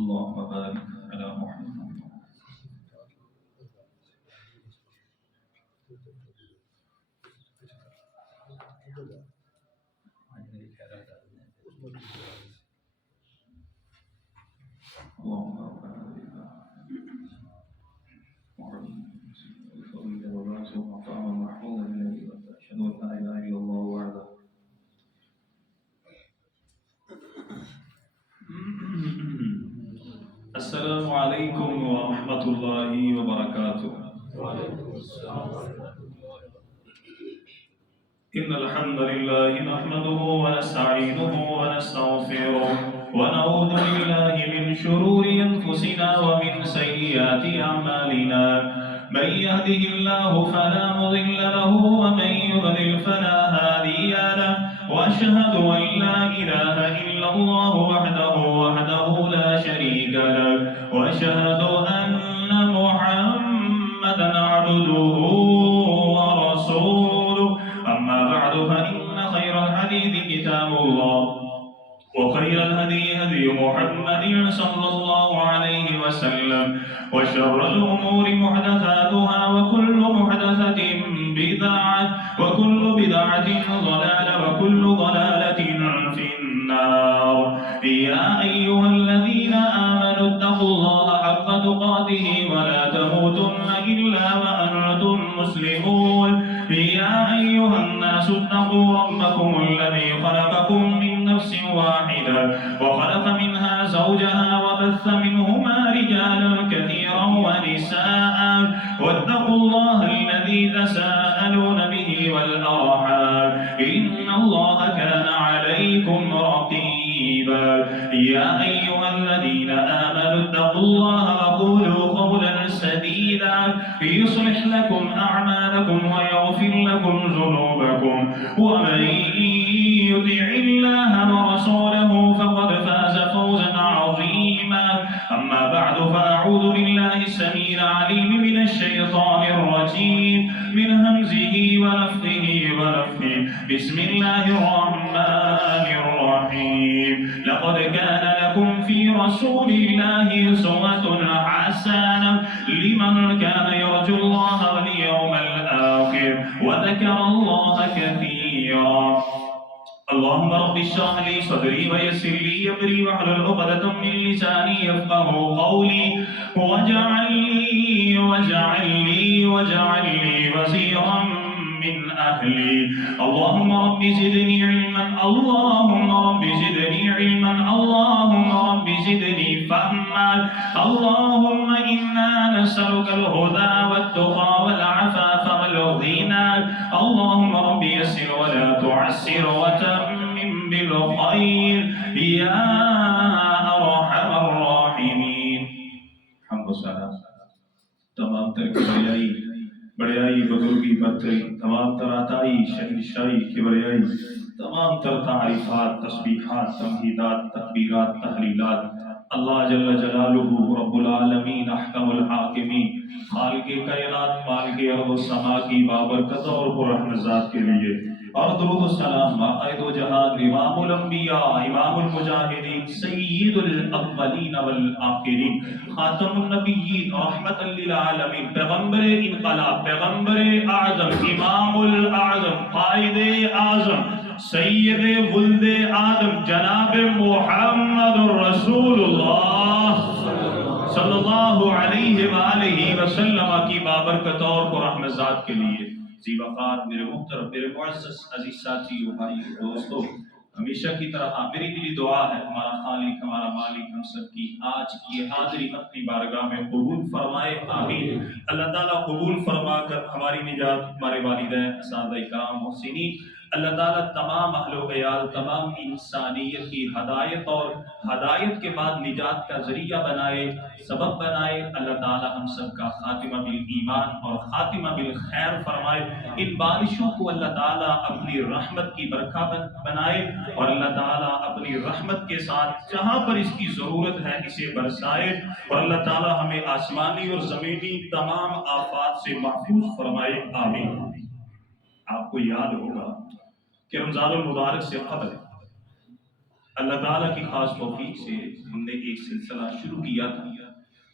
اللهم بارك على محمد. اللهم بارك الفضيلة والرأس والمقام المحفوظ الذي أشهد أن لا إله إلا الله وحده. السلام عليكم ورحمة الله وبركاته. إن الحمد لله نحمده ونستعينه ونستغفره ونعوذ بالله من شرور أنفسنا ومن سيئات أعمالنا. من يهده الله فلا مضل له ومن يضلل فلا هادي له. وأشهد أن لا إله إلا الله وحده لا شريك له. وأشهد أن محمدا عبده ورسوله. أما بعد فإن خير الحديث كتاب الله وخير الهدي هدي محمد صلى الله عليه وسلم وشر الأمور محدثاتها وكل محدثة بدعة وكل بدعة ضلالة وكل ضلالة في النار. يا أيها الذين آمنوا اتقوا الله حق تقاته ولا تموتن إلا وأنتم مسلمون. يا أيها الناس اتقوا ربكم الذي خلقكم من نفس واحدة وخلق منها زوجها وبث منهما رجالا كثيرا ونساء واتقوا الله الذي تساءلون به والأرحام إن الله كان عليكم رقيبا. يا أيها الذين آمنوا اتقوا الله وقولوا قولا سديدا يصلح لكم أعمالكم ويغفر لكم ذنوبكم ومن يطع الله ورسوله فقد فاز فوزا عظيما. أما بعد فأعوذ بالله السميع العليم من الشيطان الرجيم من همزه ونفخه ونفخه. بسم الله الرحمن الرحيم. لقد كان لكم في رسول الله أسوة حسنة لمن كان يرجو الله واليوم الآخر وذكر الله كثيرا. اللهم رب اشرح لي صدري ويسر لي امري واحلل عقدة من لساني يفقهوا قولي واجعل لي وزيرا من أهلي. اللهم رب زدني علما اللهم رب زدني علما اللهم رب زدني فهما. اللهم إنا نسألك الهدى والتقى والعفاف والغنى. اللهم رب يسر ولا تعسر وتمم بالخير يا أرحم الراحمين. حمد و ثنا تمام تر بڑیائی بزرگی برتری تمام تر عطائی شہنشاہی کبریائی تمام تر تعریفات تسبیحات تمہیدات تکبیرات تحلیلات اللہ جل جلالہ رب العالمین احکم الحاکمین خالق کائنات مالک ارض و سما کی بابرکت اور پررحمت ذات کے لیے اور درود و سلام قائد و جہاد امام الانبیاء امام المجاہدین سید الاولین والآخرین خاتم النبیین رحمت للعالمین پیغمبر انقلاب پیغمبر اعظم امام الاعظم قائد اعظم سید ولد آدم جناب محمد رسول اللہ صلی اللہ علیہ وآلہ وسلم کی بابرکت اور پررحمت ذات کے لیے ذی وقار میرے محترم میرے معزز عزیز ساتھیو بھائی دوستو ہمیشہ کی طرح میری دلی دعا ہے ہمارا خالق ہمارا مالک ہم سب کی آج کی حاضری اپنی بارگاہ میں قبول فرمائے آمین. اللہ تعالیٰ قبول فرما کر ہماری نجات ہمارے والدین اساتذہ کرام محسنین اللہ تعالیٰ تمام اہل و عیال تمام انسانیت کی ہدایت اور ہدایت کے بعد نجات کا ذریعہ بنائے سبب بنائے. اللہ تعالیٰ ہم سب کا خاتمہ بالایمان اور خاتمہ بالخیر فرمائے. ان بارشوں کو اللہ تعالیٰ اپنی رحمت کی برکھا بنائے اور اللہ تعالیٰ اپنی رحمت کے ساتھ جہاں پر اس کی ضرورت ہے اسے برسائے اور اللہ تعالیٰ ہمیں آسمانی اور زمینی تمام آفات سے محفوظ فرمائے آمین. آپ کو یاد ہوگا کہ رمضان المبارک سے قبل اللہ تعالیٰ کی خاص توفیق سے ہم نے ایک سلسلہ شروع کیا تھا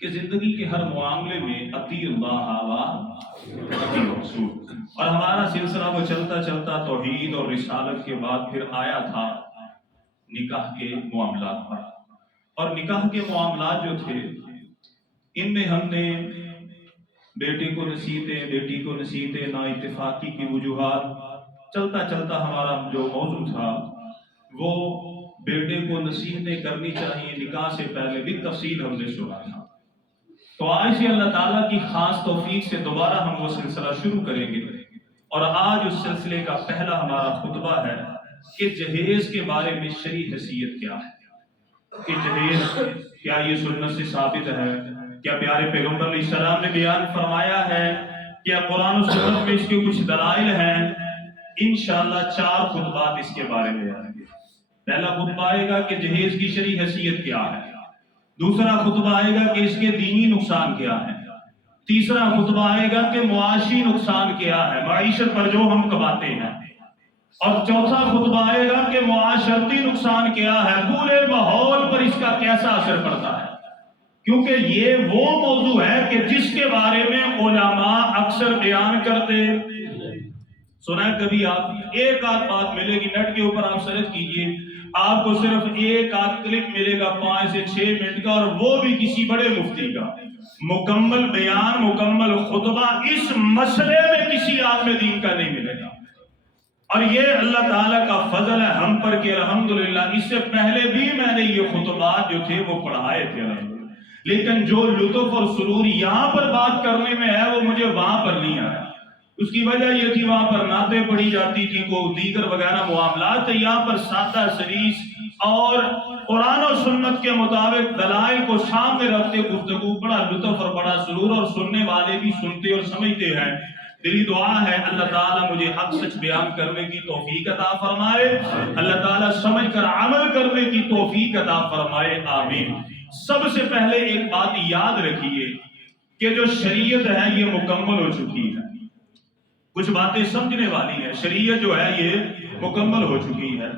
کہ زندگی کے ہر معاملے میں اطیع اللہ و اطیع الرسول، اور ہمارا سلسلہ وہ چلتا چلتا توحید اور رسالت کے بعد پھر آیا تھا نکاح کے معاملات پر۔ اور نکاح کے معاملات جو تھے ان میں ہم نے بیٹے کو نصیحتیں، بیٹی کو نصیحتیں، نا اتفاقی کی وجوہات، چلتا چلتا ہمارا جو موضوع تھا وہ بیٹے کو نصیحتیں کرنی چاہیے نکاح سے پہلے بھی تفصیل ہم نے سنا تھا۔ تو آج سے اللہ تعالیٰ کی خاص توفیق سے دوبارہ ہم وہ سلسلہ شروع کریں گے، اور آج اس سلسلے کا پہلا ہمارا خطبہ ہے کہ جہیز کے بارے میں شرعی حیثیت کیا ہے، کہ جہیز کیا یہ سنت سے ثابت ہے، کیا پیارے پیغمبر علیہ السلام نے بیان فرمایا ہے، کیا قرآن و سنت میں اس کے کچھ دلائل ہیں۔ انشاءاللہ 4 خطبات اس کے بارے میں آئیں گے۔ پہلا خطبہ آئے گا کہ جہیز کی شرعی حیثیت کیا ہے، دوسرا خطبہ آئے گا کہ اس کے دینی نقصان کیا ہے، تیسرا خطبہ آئے گا کہ معاشی نقصان کیا ہے، معیشت پر جو ہم کماتے ہیں، اور چوتھا خطبہ آئے گا کہ معاشرتی نقصان کیا ہے، پورے ماحول پر اس کا کیسا اثر پڑتا ہے، کیونکہ یہ وہ موضوع ہے کہ جس کے بارے میں علماء اکثر بیان کرتے۔ سنا ہے کبھی آپ ایک آدھ بات ملے گی نیٹ کے اوپر، آپ سرچ کیجئے، آپ کو صرف ایک آدھ کلپ ملے گا 5 سے 6 منٹ کا، اور وہ بھی کسی بڑے مفتی کا مکمل بیان، مکمل خطبہ اس مسئلے میں کسی عالم دین کا نہیں ملے گا۔ اور یہ اللہ تعالیٰ کا فضل ہے ہم پر کہ الحمدللہ اس سے پہلے بھی میں نے یہ خطبات جو تھے وہ پڑھائے تھے، لیکن جو لطف اور سرور یہاں پر بات کرنے میں ہے وہ مجھے وہاں پر نہیں آیا۔ اس کی وجہ یہ تھی وہاں پر نعتیں پڑھی جاتی تھی، کو دیگر وغیرہ معاملات، یہاں پر سادہ سلیس اور قرآن و سنت کے مطابق دلائل کو سامنے رکھتے گفتگو، بڑا لطف اور بڑا سرور، اور سننے والے بھی سنتے اور سمجھتے ہیں۔ دلی دعا ہے اللہ تعالیٰ مجھے حق سچ بیان کرنے کی توفیق عطا فرمائے، اللہ تعالیٰ سمجھ کر عمل کرنے کی توفیق عطا فرمائے، آمین۔ سب سے پہلے ایک بات یاد رکھیے کہ جو شریعت ہے یہ مکمل ہو چکی ہے، کچھ باتیں سمجھنے والی ہیں، شریعت جو ہے یہ مکمل ہو چکی ہے،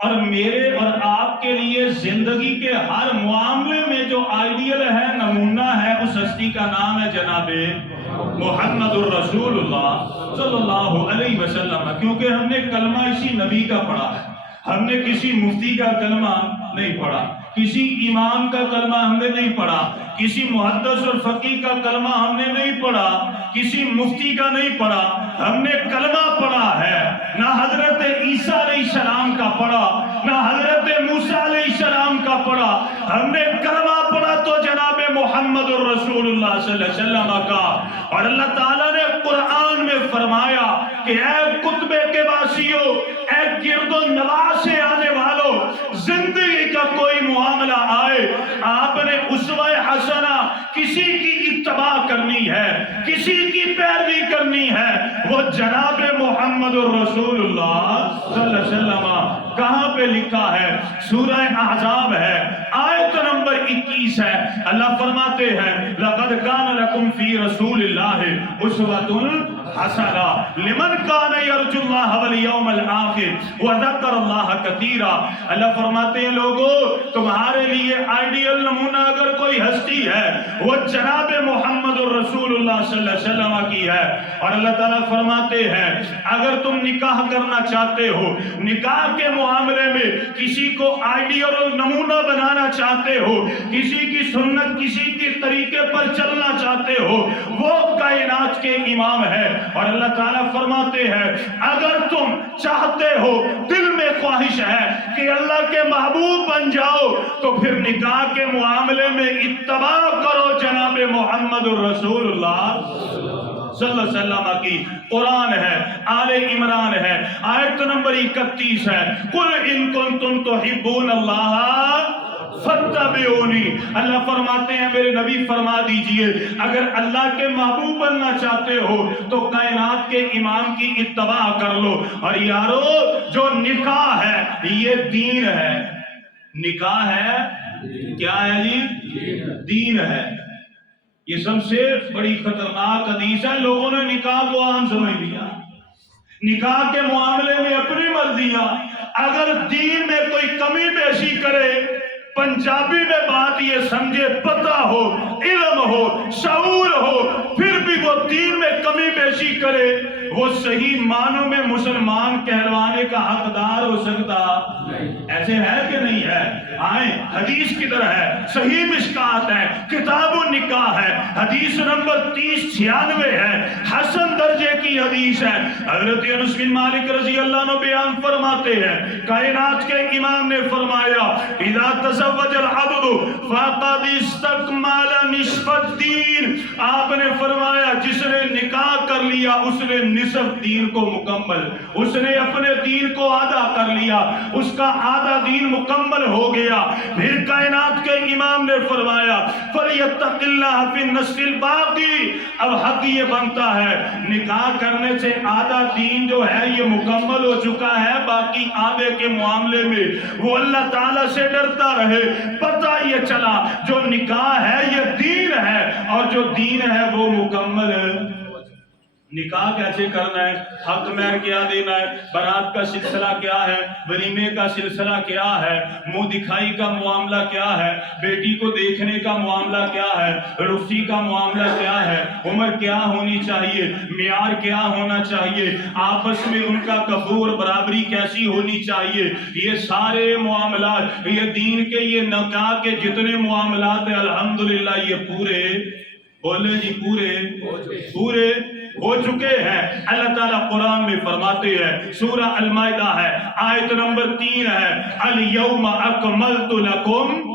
اور میرے اور آپ کے لیے زندگی کے ہر معاملے میں جو آئیڈیل ہے، نمونہ ہے، اس ہستی کا نام ہے جناب محمد الرسول اللہ صلی اللہ علیہ وسلم، کیونکہ ہم نے کلمہ اسی نبی کا پڑھا ہے، ہم نے کسی مفتی کا کلمہ نہیں پڑھا، کسی امام کا کلمہ ہم نے نہیں پڑھا، کسی محدث اور فقیہ کا کلمہ ہم نے نہیں پڑھا، کسی مفتی کا نہیں پڑھا، ہم نے کلمہ پڑھا ہے، نہ حضرت عیسیٰ علیہ السلام کا پڑھا، نہ حضرت موسیٰ علیہ السلام کا پڑھا، ہم نے کلمہ پڑھا تو جناب محمد الرسول اللہ صلی اللہ علیہ وسلم کا۔ اور اللہ تعالیٰ نے قرآن میں فرمایا کہ اے کتبے کے واسیوں، اے گرد و نواح سے آنے والوں، زندگی کا کوئی معاملہ آئے، آپ نے اسوہ حسنہ کسی کی اتباع کرنی ہے، کسی کی پیروی کرنی ہے، وہ جناب محمد الرسول اللہ صلی اللہ علیہ وسلم۔ کہاں پہ لکھا ہے؟ سورہ احزاب ہے، آیت نمبر 21 ہے، اللہ فرماتے ہیں لَقَدْ كَانَ لَكُمْ فِي رَسُولِ اللَّهِ أُسْوَةٌ حَسَنَةٌ لِمَنْ كَانَ يَرْجُو اللَّهَ وَالْيَوْمَ الْآخِرَ وَذَكَرَ اللَّهَ كَثِيرًا۔ اللہ فرماتے ہیں لوگو تمہارے لیے آئیڈیل نمونہ اگر کوئی ہستی ہے وہ جناب محمد الرسول اللہ صلی اللہ علیہ وسلم کی ہے۔ اور اللہ تعالیٰ فرماتے ہیں اگر تم نکاح کرنا چاہتے ہو، نکاح کے معاملے میں کسی کو آئیڈیل اور نمونہ بنانا چاہتے ہو، کسی کی سنت، کسی کے طریقے پر چلنا چاہتے ہو، وہ کائنات کے امام ہے۔ اور اللہ تعالیٰ فرماتے ہیں اگر تم چاہتے ہو، دل میں خواہش ہے کہ اللہ کے محبوب بن جاؤ، تو پھر نکاح کے معاملے میں اتباع کرو جناب محمد الرسول اللہ صلی اللہ علیہ وسلم کی۔ قرآن ہے، آل عمران ہے، آیت نمبر 31 ہے، قُلْ إِن كُنتُمْ تُحِبُّونَ اللَّهَ فَاتَّبِعُونِي۔ اللہ فرماتے ہیں میرے نبی فرما دیجئے اگر اللہ کے محبوب بننا چاہتے ہو تو کائنات کے امام کی اتباع کر لو۔ اور یارو جو نکاح ہے یہ دین ہے، نکاح ہے کیا ہے جی؟ دین ہے۔ یہ سب سے بڑی خطرناک حدیث ہے، لوگوں نے نکاح کو عام سمجھ لیا، نکاح کے معاملے میں اپنی مرضیاں، اگر دین میں کوئی کمی بیشی کرے، پنجابی میں بات یہ سمجھے، پتہ ہو، علم ہو، شعور ہو، پھر بھی وہ دین میں کمی بیشی کرے، وہ صحیح معنوں میں مسلمان کہلوانے کا حقدار ہو سکتا؟ ایسے ہے کہ نہیں ہے؟ آئیں حدیث کی طرح ہے، صحیح مشکات ہے، کتاب النکاح ہے، حدیث نمبر 3096 ہے، حسن درجے کی حدیث ہے۔ حضرت انس بن مالک رضی اللہ عنہ بیان فرماتے ہیں، کائنات کے امام نے فرمایا، اذا تزوج العبد فقد استکمل نصف الدین، آپ نے فرمایا جس نے نکاح کر لیا اس نے نصف دین کو مکمل، اس نے اپنے دین کو آدھا کر لیا، اس کا آدھا دین مکمل ہو گیا۔ پھر کائنات کے امام نے فرمایا فَلْيَتَّقِ اللَّهَ فِي النَّصْفِ الْبَاقِي، اب حق یہ بنتا ہے نکاح کرنے سے آدھا دین جو ہے یہ مکمل ہو چکا ہے، باقی آدھے کے معاملے میں وہ اللہ تعالیٰ سے ڈرتا رہے۔ پتہ یہ چلا جو نکاح ہے یہ دین ہے، اور جو دین ہے وہ مکمل ہے۔ نکاح کیسے کرنا ہے، حق مہر کیا دینا ہے، بارات کا سلسلہ کیا ہے، ولیمے کا سلسلہ کیا ہے، منہ دکھائی کا معاملہ کیا ہے، بیٹی کو دیکھنے کا معاملہ کیا ہے، رخصتی کا معاملہ کیا ہے، عمر کیا ہونی چاہیے، معیار کیا ہونا چاہیے، آپس میں ان کا کفور برابری کیسی ہونی چاہیے، یہ سارے معاملات، یہ دین کے، یہ نکاح کے جتنے معاملات ہیں الحمدللہ یہ پورے، بولے جی پورے ہو چکے ہیں۔ اللہ تعالیٰ قرآن میں فرماتے ہیں، سورہ المائدہ ہے، آیت نمبر 3 ہے، اليوم اکملت لکم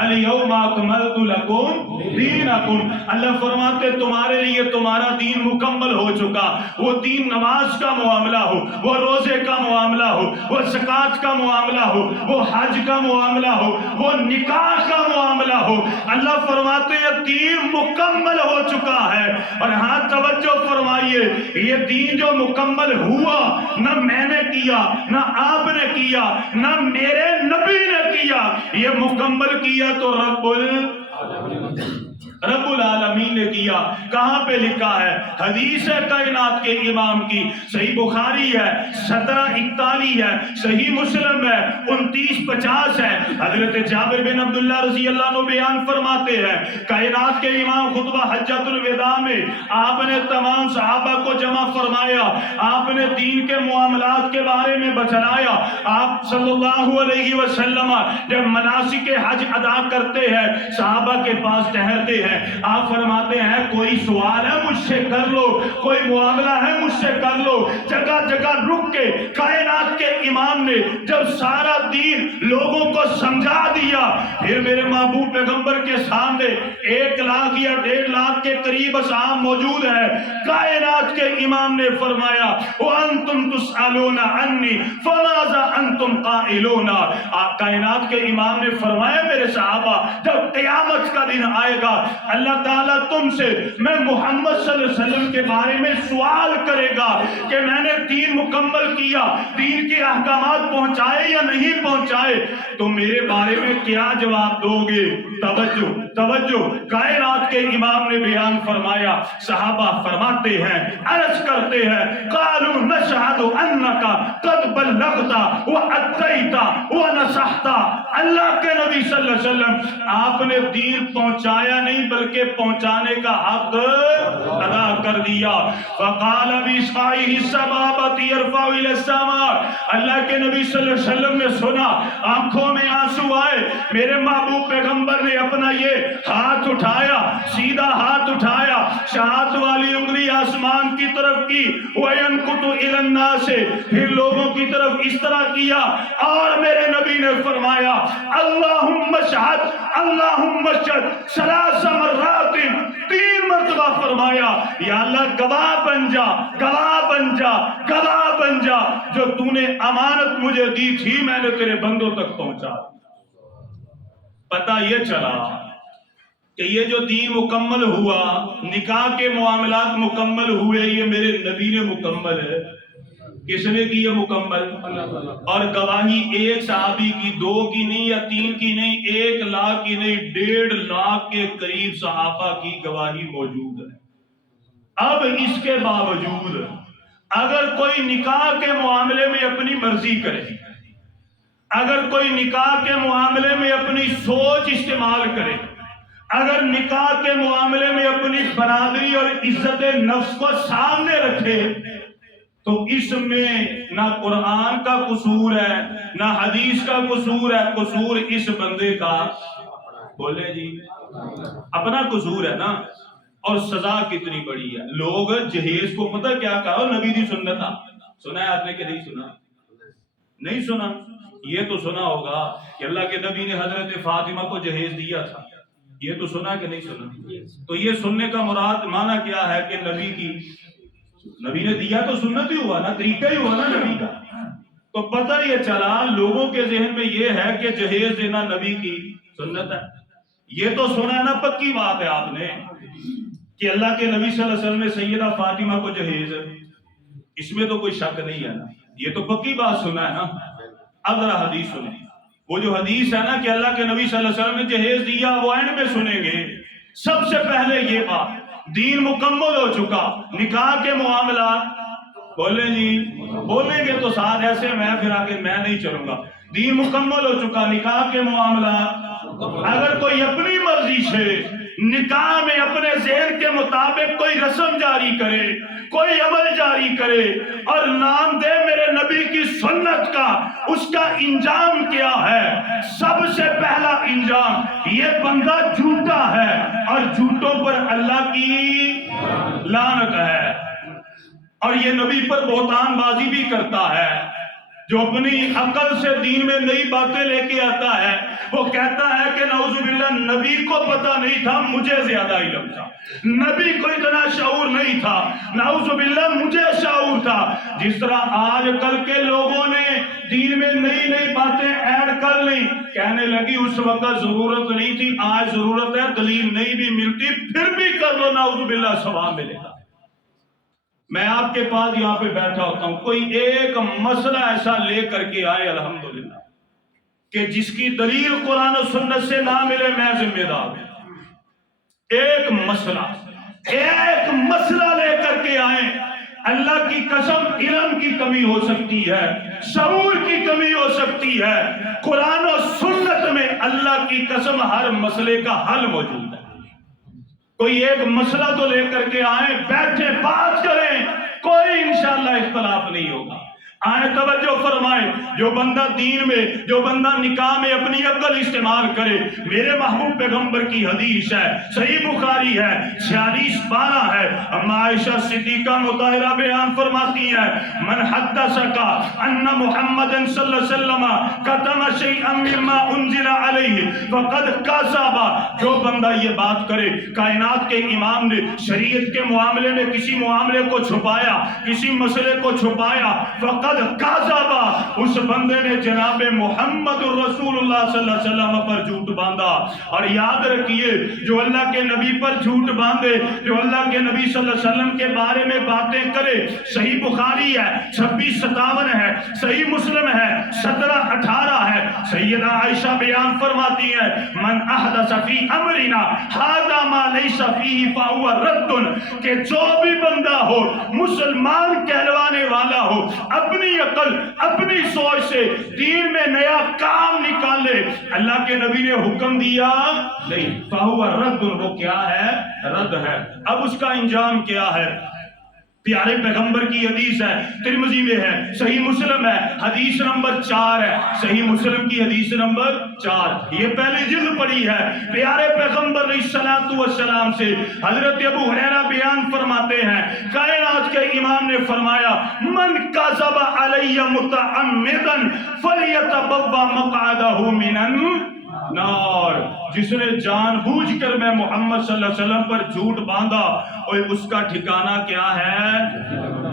اليوم اکملت لکم دینکم، اللہ فرماتے تمہارے لیے تمہارا دین مکمل ہو چکا۔ وہ دین نماز کا معاملہ ہو، وہ روزے کا معاملہ ہو، وہ زکوٰۃ کا معاملہ ہو، وہ حج کا معاملہ ہو، وہ نکاح کا معاملہ ہو، اللہ فرماتے ہیں دین مکمل ہو چکا ہے۔ اور ہاں توجہ فرمائیے، یہ دین جو مکمل ہوا، نہ میں نے کیا، نہ آپ نے کیا، نہ میرے نبی نے کیا، یہ مکمل کیا تو رب العالمین نے کیا۔ کہاں پہ لکھا ہے؟ حدیث ہے کائنات کے امام کی، صحیح بخاری ہے 1741 ہے، صحیح مسلم ہے 2950 ہے۔ حضرت جابر بن عبداللہ رضی اللہ عنہ بیان فرماتے ہیں، کائنات کے امام خطبہ حجۃ الوداع میں آپ نے تمام صحابہ کو جمع فرمایا، آپ نے دین کے معاملات کے بارے میں بتلایا۔ آپ صلی اللہ علیہ وسلم جب مناسک حج ادا کرتے ہیں صحابہ کے پاس ٹھہرتے ہیں، آپ فرماتے ہیں کوئی سوال ہے مجھ سے کر لو، کوئی معاملہ ہے مجھ سے کر لو۔ جگہ جگہ رک کے کائنات کے امام نے جب سارا دین لوگوں کو سمجھا دیا، پھر میرے محبوب پیغمبر کے سامنے 1 لاکھ یا 1.5 لاکھ کے قریب اصحاب موجود ہیں، کائنات کے امام نے فرمایا وَأَنْتُمْ تُسْأَلُونَ عَنِّي فَمَاذَا أَنْتُمْ قَائِلُونَ، آپ کائنات کے امام نے فرمایا میرے صحابہ جب قیامت کا دن آئے گا اللہ تعالیٰ تم سے، میں محمد صلی اللہ علیہ وسلم کے بارے میں سوال کرے گا کہ میں نے دین مکمل کیا، دین کے احکامات پہنچائے یا نہیں پہنچائے، تو میرے بارے میں کیا جواب دو گے؟ توجہ، کائنات کے امام نے بیان فرمایا، صحابہ فرماتے ہیں، عرض کرتے ہیں، قالوا نشہد انک قد بلغت وادیت ونصحت، اللہ کے نبی صلی اللہ علیہ وسلم آپ نے دین پہنچایا نہیں بلکہ پہنچانے کا حق ادا کر دیا۔ فقال بإصبعه السبابة يرفع إلى السماء، اللہ کے نبی صلی اللہ علیہ وسلم نے سنا، آنکھوں میں آنسو آئے، میرے محبوب پیغمبر نے اپنا یہ ہاتھ اٹھایا، سیدھا ہاتھ اٹھایا، شہادت والی انگلی آسمان کی طرف کی، وَيَنْقُطُ إِلَى النَّاسِ، پھر لوگوں کی طرف اس طرح کیا، اور میرے نبی نے فرمایا اللہم اشہد اللہم اشہد 3 مرات، 3 مرتبہ فرمایا یا اللہ گواہ بن جا، گواہ بن جا، گواہ بن جا، جو تو نے امانت مجھے دی تھی میں نے تیرے بندوں تک پہنچا۔ پتہ یہ چلا کہ یہ جو دین مکمل ہوا، نکاح کے معاملات مکمل ہوئے، یہ میرے نبی نے مکمل ہے۔ کس نے کی یہ مکمل؟ اور گواہی ایک صحابی کی، 2 کی نہیں یا 3 کی نہیں، 1 لاکھ کی نہیں، 1.5 لاکھ کے قریب صحابہ کی گواہی موجود ہے۔ اب اس کے باوجود اگر کوئی نکاح کے معاملے میں اپنی مرضی کرے، اگر کوئی نکاح کے معاملے میں اپنی سوچ استعمال کرے، اگر نکاح کے معاملے میں اپنی برادری اور عزت نفس کو سامنے رکھے تو اس میں نہ قرآن کا قصور ہے نہ حدیث کا قصور ہے، قصور اس بندے کا بولے جی اپنا قصور ہے نا۔ اور سزا کتنی بڑی ہے۔ لوگ جہیز کو پتہ کیا کہا، نبی دی سنت آ سنا ہے آپ نے کہ نہیں سنا؟ نہیں سنا؟ یہ تو سنا ہوگا کہ اللہ کے نبی نے حضرت فاطمہ کو جہیز دیا تھا، یہ تو سنا کہ نہیں سنا؟ تو یہ سننے کا مراد معنی کیا ہے کہ نبی نے دیا تو سنت ہی ہوا نا، طریقہ ہی ہوا نا نبی کا۔ تو پتہ یہ چلا لوگوں کے ذہن میں یہ ہے کہ جہیز دینا نبی کی سنت ہے۔ یہ تو سنا ہے نا، پکی بات ہے آپ نے کہ اللہ کے نبی صلی اللہ علیہ وسلم نے سیدہ فاطمہ کو جہیز، اس میں تو کوئی شک نہیں ہے نا، یہ تو پکی بات سنا ہے نا۔ اب ذرا حدیث سنیں، وہ جو حدیث ہے نا کہ اللہ کے نبی صلی اللہ علیہ وسلم نے جہیز دیا، وہ اینڈ میں سنیں گے۔ سب سے پہلے یہ بات، دین مکمل ہو چکا، نکاح کے معاملات بولیں جی، بولیں گے تو ساتھ ایسے میں پھر آگے میں نہیں چلوں گا۔ دین مکمل ہو چکا، نکاح کے معاملات اگر کوئی اپنی مرضی سے نکاح میں اپنے ذہن کے مطابق کوئی رسم جاری کرے، کوئی عمل جاری کرے اور نام دے میرے نبی کی سنت کا، اس کا انجام کیا ہے؟ سب سے پہلا انجام، یہ بندہ جھوٹا ہے اور جھوٹوں پر اللہ کی لعنت ہے، اور یہ نبی پر بہتان بازی بھی کرتا ہے۔ جو اپنی عقل سے دین میں نئی باتیں لے کے آتا ہے، وہ کہتا ہے کہ نعوذ باللہ نبی کو پتہ نہیں تھا، مجھے زیادہ علم تھا، نبی کو اتنا شعور نہیں تھا، نعوذ باللہ مجھے شعور تھا۔ جس طرح آج کل کے لوگوں نے دین میں نئی نئی باتیں ایڈ کر لی، کہنے لگی اس وقت ضرورت نہیں تھی، آج ضرورت ہے، دلیل نہیں بھی ملتی پھر بھی کر لو، نعوذ باللہ ثواب ملے گا۔ میں آپ کے پاس یہاں پہ بیٹھا ہوتا ہوں، کوئی ایک مسئلہ ایسا لے کر کے آئے الحمدللہ کہ جس کی دلیل قرآن و سنت سے نہ ملے، میں ذمہ دار ہوں۔ ایک مسئلہ لے کر کے آئیں، اللہ کی قسم علم کی کمی ہو سکتی ہے، شعور کی کمی ہو سکتی ہے، قرآن و سنت میں اللہ کی قسم ہر مسئلے کا حل موجود ہے۔ کوئی ایک مسئلہ تو لے کر کے آئیں، بیٹھے بات کریں، کوئی انشاءاللہ اختلاف نہیں ہوگا۔ آئیں توجہ فرمائیں، جو بندہ دین میں، جو بندہ نکاح میں اپنی عقل استعمال کرے، میرے محبوب پیغمبر کی حدیث ہے، صحیح بخاری ہے، 46-12 ہے، اما عائشہ صدیقہ مطہرہ بیان فرماتی ہے، من حدثک ان محمد صلی اللہ علیہ وسلم کتم شیئا مما انزل علیہ فقد کذب، جو بندہ یہ بات کرے کائنات کے امام نے شریعت کے معاملے میں کسی معاملے کو چھپایا، کسی مسئلے کو چھپایا، فقد کذبا، اس بندے نے جناب محمد رسول اللہ صلی اللہ علیہ وسلم پر جھوٹ باندھا۔ اور یاد رکھیے، جو اللہ کے نبی پر جھوٹ باندھے، جو اللہ کے نبی صلی اللہ علیہ وسلم کے بارے میں باتیں کرے، صحیح بخاری ہے 26-57 ہے، صحیح مسلم ہے 17-18 ہے، سیدہ عائشہ بیان فرماتی ہے، من احدث فی امرنا ھذا ما لیس فیہ فہو رد، کہ جو بھی بندہ ہو، مسلمان کہلوانے والا ہو، اپنی عقل اپنی سوچ سے دین میں نیا کام نکالے، اللہ کے نبی نے حکم دیا نہیں، فہو رد، وہ کیا ہے؟ رد ہے۔ اب اس کا انجام کیا ہے؟ پیارے پیغمبر کی حدیث ہے، ترمذی میں ہے، صحیح مسلم ہے، حدیث نمبر 4 ہے، صحیح مسلم کی حدیث نمبر 4، یہ پہلی جلد پڑی ہے۔ پیارے پیغمبر علیہ السلام سے حضرت ابو ہریرہ بیان فرماتے ہیں، کائنات کے امام نے فرمایا، من کذب علی متعمدا فلیتبوأ مقعدہ من النار، جس نے جان بوجھ کر میں محمد صلی اللہ علیہ وسلم پر جھوٹ باندھا، اور اس کا ٹھکانہ کیا ہے؟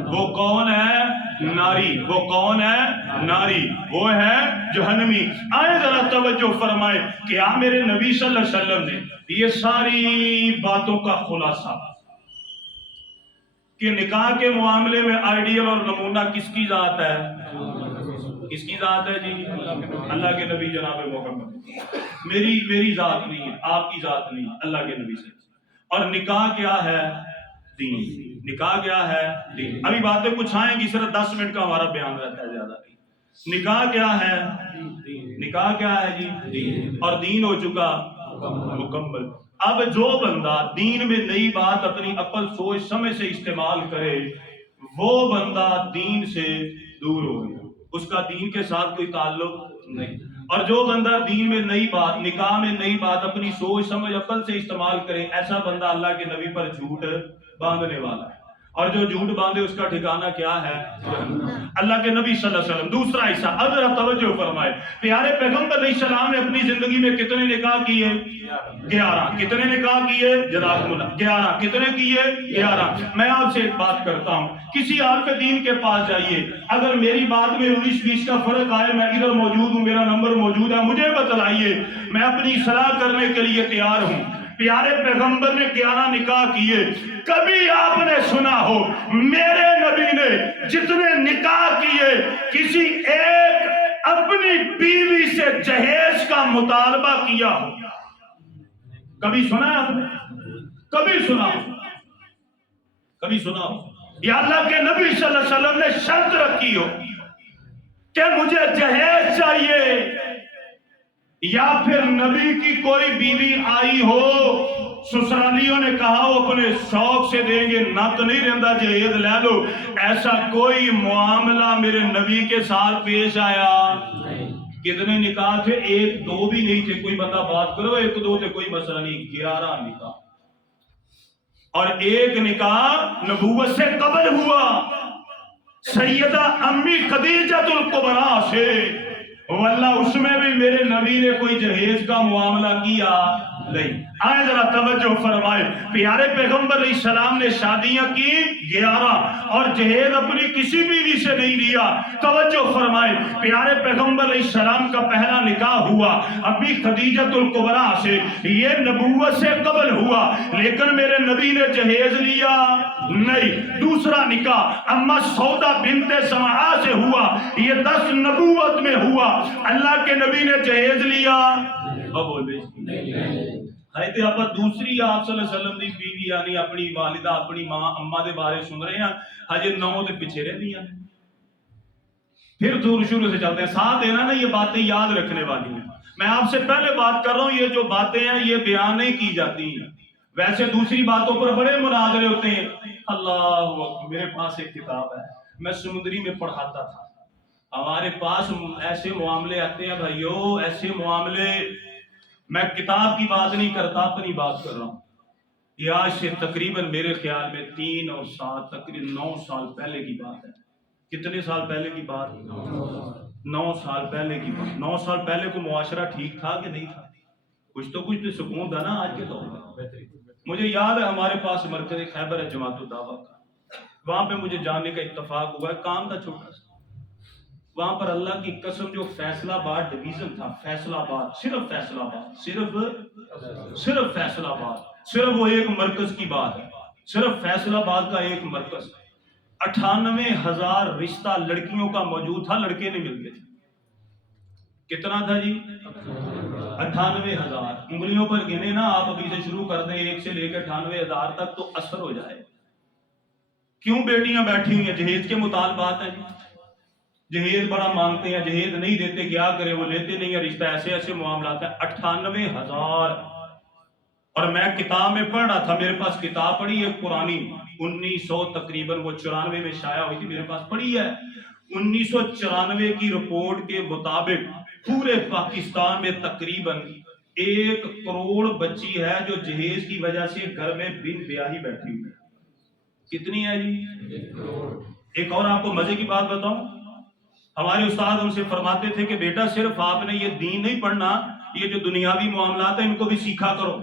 وہ کون ہے؟ ناری۔ وہ کون ہے؟ ناری، وہ ہے جہنمی۔ آئے ذرا توجہ فرمائے کہ میرے نبی صلی اللہ علیہ وسلم نے یہ ساری باتوں کا خلاصہ کہ نکاح کے معاملے میں آئیڈیل اور نمونہ کس کی ذات ہے؟ کس کی ذات ہے جی؟ اللہ کے نبی جناب محمد۔ میری ذات نہیں ہے، آپ کی ذات نہیں ہے، اللہ کے نبی سے۔ اور نکاح کیا ہے؟ دین۔ نکاح کیا ہے؟ دین۔ ابھی باتیں کچھ آئیں گی، صرف 10 منٹ کا ہمارا بیان رہتا ہے، زیادہ نہیں۔ نکاح کیا ہے؟ نکاح کیا ہے جی؟ اور دین ہو چکا مکمل۔ اب جو بندہ دین میں نئی بات اپنی عقل سوچ سمجھ سے استعمال کرے وہ بندہ دین سے دور ہو گیا، اس کا دین کے ساتھ کوئی تعلق نہیں۔ اور جو بندہ دین میں نئی بات، نکاح میں نئی بات اپنی سوچ سمجھ عقل سے استعمال کرے، ایسا بندہ اللہ کے نبی پر جھوٹ باندھنے والا ہے، اور جو جھوٹ باندھے اس کا ٹھکانہ کیا ہے؟ اللہ کے نبی صلی اللہ علیہ وسلم۔ دوسرا حصہ اب ذرا توجہ فرمائے، پیارے پیغمبر علیہ السلام نے اپنی زندگی میں کتنے نکاح کیے؟ 11۔ کتنے نکاح کیے؟ جزاکم اللہ، 11۔ کتنے کیے؟ 11۔ میں آپ سے ایک بات کرتا ہوں، کسی عارف دین کے پاس جائیے، اگر میری بات میں 19-20 کا فرق آئے، میں ادھر موجود ہوں، میرا نمبر موجود ہے، مجھے بتلائیے، میں اپنی اصلاح کرنے کے لیے تیار ہوں۔ پیارے پیغمبر نے 11 نکاح کیے، کبھی آپ نے سنا ہو میرے نبی نے جتنے نکاح کیے کسی ایک اپنی بیوی سے جہیز کا مطالبہ کیا ہو؟ کبھی سنا ہے آپ نے؟ کبھی سنا ہو؟ کبھی سنا ہو؟ یا اللہ کے نبی صلی اللہ علیہ وسلم نے شرط رکھی ہو کہ مجھے جہیز چاہیے، یا پھر نبی کی کوئی بیوی آئی ہو سسرالیوں نے کہا ہو اپنے شوق سے دیں گے، نہ تو نہیں رہندا جہیز لے لو، ایسا کوئی معاملہ میرے نبی کے ساتھ پیش آیا؟ کتنے نکاح تھے؟ 1-2 بھی نہیں تھے، کوئی بندہ بات کرو 1-2 تھے، کوئی مسئلہ نہیں، 11 نکاح۔ اور ایک نکاح نبوت سے قبل ہوا، سیدہ امی خدیجہ الکبریٰ سے، واللہ اس میں بھی میرے نبی نے کوئی جہیز کا معاملہ کیا نہیں۔ آئے ذرا توجہ فرمائے، پیارے پیغمبر علیہ السلام نے شادیاں کی 11 اور جہیز اپنی کسی بیوی سے نہیں لیا۔ توجہ فرمائے، پیارے پیغمبر علیہ السلام کا پہلا نکاح ہوا امی خدیجہ الکبریٰ سے، یہ نبوت سے قبل ہوا، لیکن میرے نبی نے جہیز لیا نہیں۔ دوسرا نکاح اما سودا بنت زمعہ سے ہوا، یہ 10 نبوت میں ہوا، اللہ کے نبی نے جہیز لیا؟ اب بولے حضرت آپ دوسری آپ صلی اللہ علیہ وسلم دی بیوی یعنی اپنی والدہ اپنی ماں اما دے بارے سن رہے ہیں، ہجے 9 دے پیچھے رہ دیا۔ پھر شروع سے چلتے ہیں، ساتھ دینا نا، یہ باتیں یاد رکھنے والی ہیں۔ میں آپ سے پہلے بات کر رہا ہوں، یہ جو باتیں ہیں یہ بیان نہیں کی جاتی ہیں، ویسے دوسری باتوں پر بڑے مناظرے ہوتے ہیں۔ اللہ اکبر، میرے پاس ایک کتاب ہے، میں سمندری میں پڑھاتا تھا، ہمارے پاس ایسے معاملے آتے ہیں بھائیو، ایسے معاملے، میں کتاب کی بات نہیں کرتا، اپنی بات کر رہا ہوں۔ یہ آج سے تقریباً میرے خیال میں 3 اور 7 تقریباً 9 سال پہلے کی بات ہے۔ کتنے سال پہلے کی بات؟ 9 سال پہلے کی بات۔ 9 سال پہلے کو معاشرہ ٹھیک تھا کہ نہیں تھا؟ کچھ تو سکون تھا نا آج کے دور میں۔ مجھے یاد ہے ہمارے پاس مرکز خیبر ہے جماعت الدعوہ کا، وہاں پہ مجھے جانے کا اتفاق ہوا ہے، کام تھا چھوٹا سا۔ وہاں پر اللہ کی قسم جو فیصلہ آباد ڈویژن تھا، فیصلہ آباد، صرف فیصلہ آباد، صرف فیصلہ آباد، صرف وہ ایک مرکز کی بات ہے، صرف فیصلہ آباد کا ایک مرکز، 98,000 رشتہ لڑکیوں کا موجود تھا، لڑکے نہیں ملتے تھے۔ کتنا تھا جی؟ 98,000۔ انگلیوں پر گنے نا، آپ ابھی سے شروع کر دیں 1 سے لے کر 98,000 تک تو اثر ہو جائے۔ کیوں بیٹیاں بیٹھی ہوئی ہیں؟ جہیز کے مطالبات ہیں جی، جہیز بڑا مانگتے ہیں، جہیز نہیں دیتے، کیا کرے، وہ لیتے نہیں ہیں، رشتہ ایسے ایسے معاملات ہیں۔ 98,000۔ اور میں کتاب میں پڑھ رہا تھا، میرے پاس کتاب پڑھی ہے پرانی، 1900 تقریباً وہ 94 میں شائع ہوئی تھی، میرے پاس پڑھی ہے۔ 1994 کی رپورٹ کے مطابق پورے پاکستان میں تقریباً 1 کروڑ بچی ہے جو جہیز کی وجہ سے گھر میں بن بیاہی بیٹھی ہوئی ہے۔ کتنی ہے جی؟ 1 کروڑ۔ ایک اور آپ کو مزے کی بات بتاؤں، ہمارے استاد ہم سے فرماتے تھے کہ بیٹا صرف آپ نے یہ دین نہیں پڑھنا، یہ جو دنیاوی معاملات ہیں ان کو بھی سیکھا کرو۔